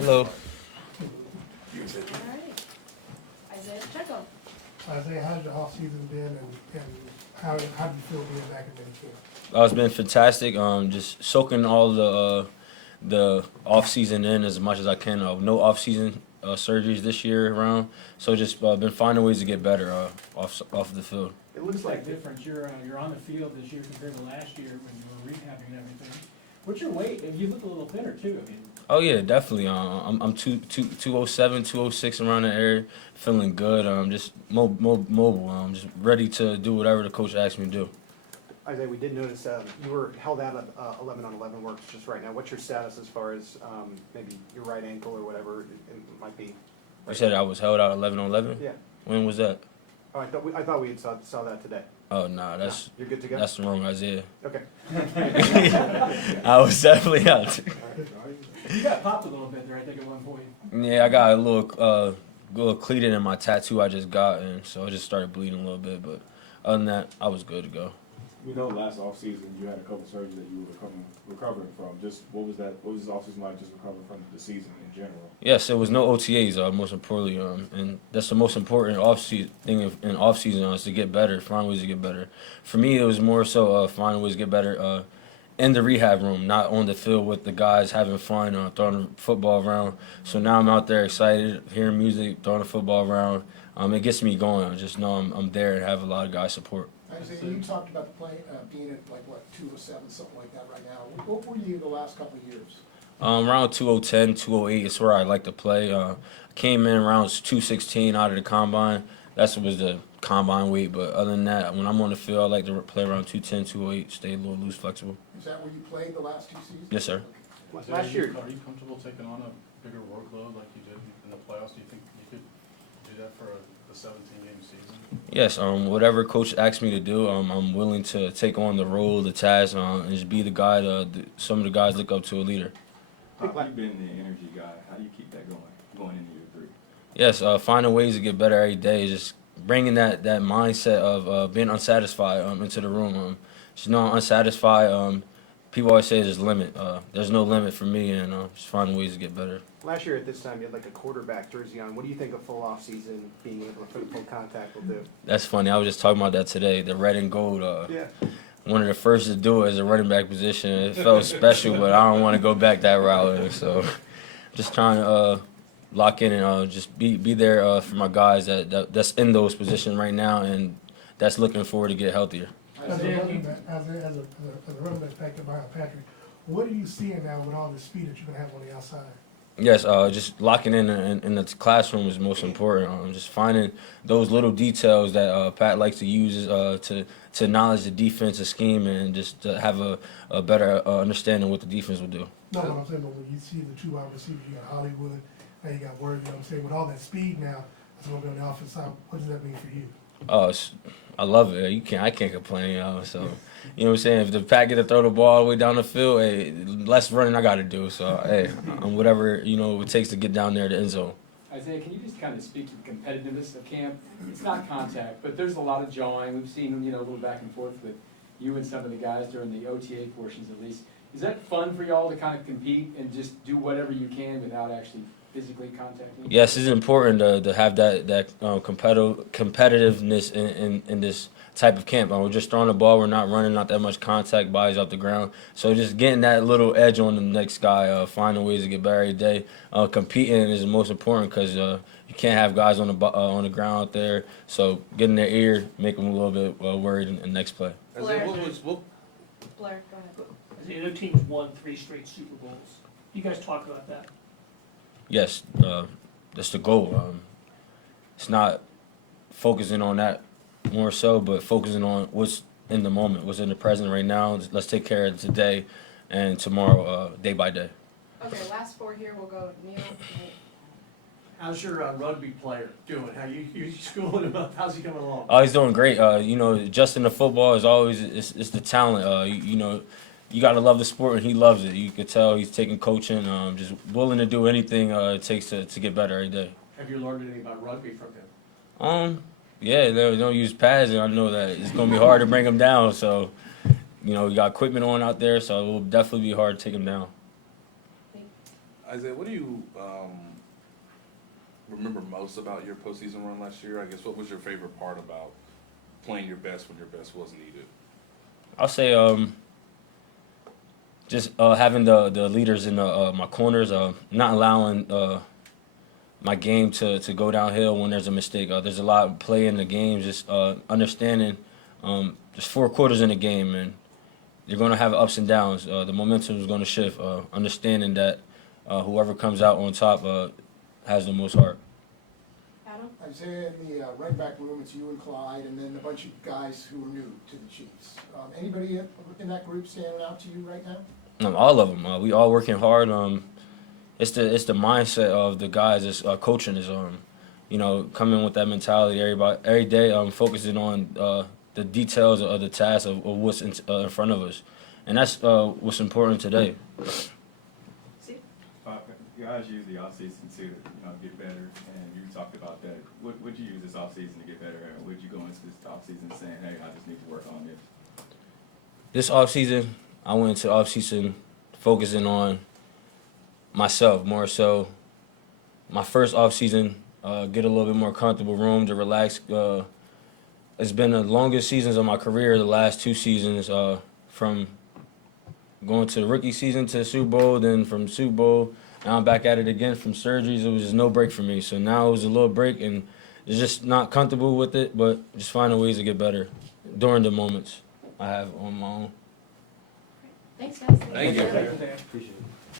Hello. All right. Isiah Pacheo. Isiah, how's your offseason been, and how do you feel being back in minicamp? It's been fantastic. Just soaking all the off season in as much as I can. No off season surgeries this year around, so just been finding ways to get better off the field. It looks like different. You're on the field this year compared to last year when you were rehabbing and everything. What's your weight? And you look a little thinner too. I mean, Oh yeah, definitely. I'm 207, 206 around the area, feeling good. Just mobile. Just ready to do whatever the coach asks me to do. Isiah, we did notice you were held out of 11 on 11 works just right now. What's your status as far as maybe your right ankle or whatever it might be? You said I was held out 11 on 11. Yeah. When was that? Oh, I thought we had saw that today. Oh nah, that's You're good to go. that's the wrong Isaiah. Okay. I was definitely out. you got popped a little bit there, I think, at one point. Yeah, I got a little cleated in my tattoo I just got, and so I just started bleeding a little bit. But other than that, I was good to go. We know last offseason you had a couple surgeries that you were recovering from. Just what was this offseason like, just recovering from the season in general? Yes, there was no OTAs. Most importantly, and that's the most important thing in off season is to get better, find ways to get better. For me, it was more so finding ways to get better in the rehab room, not on the field with the guys having fun, throwing the football around. So now I'm out there excited, hearing music, throwing the football around. It gets me going. I just know I'm there and have a lot of guys support. Isiah, you talked about being at like what 207, something like that right now. What were you the last couple of years? Around 210, 208 is where I like to play. Came in around 216 out of the combine. That was the combine weight. But other than that, when I'm on the field, I like to play around 210, 208, stay a little loose, flexible. Is that where you played the last two seasons? Yes, sir. Last year, Are you comfortable taking on a bigger workload like you did in the playoffs? Do you think you could do that for a 17-game season? Yes, whatever coach asks me to do, I'm willing to take on the role, the task, and just be the guy some of the guys look up to a leader. How have you been the energy guy? How do you keep that going into year 3? Yes, finding ways to get better every day, just bringing that mindset of being unsatisfied into the room. Just know I'm unsatisfied. People always say there's a limit. There's no limit for me, and just finding ways to get better. last year at this time you had like a quarterback jersey on. What do you think a full off season being able to put full contact will do? That's funny. I was just talking about that today. The red and gold. Yeah. One of the first to do it as a running back position. It felt special, but I don't want to go back that route. So, just trying to lock in and just be there for my guys that's in those positions right now, and that's looking forward to get healthier. As a running back, as a running back back to behind Patrick, what are you seeing now with all the speed that you're gonna have on the outside? Yes, just locking in the classroom is most important. Just finding those little details that Pat likes to use to acknowledge the defensive scheme and just to have a better understanding of what the defense will do. No, what I'm saying, but when you see the two wide receivers, you got Hollywood, now you got Word, you know what I'm saying? With all that speed now, that's going to be on the offensive side. What does that mean for you? I love it. I can't complain. So, you know what I'm saying? If the Pat get to throw the ball all the way down the field, hey, less running I got to do. So, hey, I'm whatever it takes to get down there to the end zone. Isiah, can you just kind of speak to the competitiveness of camp? It's not contact, but there's a lot of jawing. We've seen a little back and forth with you and some of the guys during the OTA portions at least. Is that fun for y'all to kind of compete and just do whatever you can without actually physically contacting? Yes, it's important to have that competitiveness in this type of camp. We're just throwing the ball. We're not running, not that much contact, bodies off the ground. So just getting that little edge on the next guy, finding ways to get better every day. Competing is the most important because you can't have guys on the ground out there. So getting their ear, make them a little bit worried in the next play. Blair, go ahead. The other teams won 3 straight Super Bowls. You guys talk about that. Yes, that's the goal. It's not focusing on that more so, but focusing on what's in the moment, what's in the present right now. Let's take care of today and tomorrow, day by day. Okay, last 4 here. We'll go Neil. Nate. How's your rugby player doing? How you schooling him up? How's he coming along? Oh, he's doing great. Justin, the football is always it's the talent. You got to love the sport, and he loves it. You could tell he's taking coaching, just willing to do anything it takes to get better every day. Have you learned anything about rugby from him? Yeah, they don't use pads, and I know that it's going to be hard to bring him down. So, we got equipment on out there, so it will definitely be hard to take him down. Isaiah, what do you remember most about your postseason run last year? I guess what was your favorite part about playing your best when your best was needed? I'll say just having the leaders in my corners, not allowing my game to go downhill when there's a mistake. There's a lot of play in the game, just understanding just 4 quarters in the game, and you're going to have ups and downs. The momentum is going to shift. Understanding that whoever comes out on top has the most heart. Adam? Isaiah, in the running back room, it's you and Clyde, and then a bunch of guys who are new to the Chiefs. Anybody in that group standing out to you right now? All of them. We all working hard. It's the mindset of the guys that's coaching is coming with that mentality. Every day focusing on the details of the task of what's in front of us, and that's what's important today. Steve? Guys use the offseason to get better, and you talked about that. What would you use this offseason to get better, and would you go into this offseason saying, hey, I just need to work on this? This offseason, I went into offseason focusing on myself more so. My first offseason, get a little bit more comfortable room to relax. It's been the longest seasons of my career, the last 2 seasons, from going to the rookie season to the Super Bowl, then from Super Bowl, now I'm back at it again from surgeries. It was just no break for me. So now it was a little break, and it's just not comfortable with it, but just finding ways to get better during the moments I have on my own. Thanks, guys. Thank you. Isaiah. Appreciate it.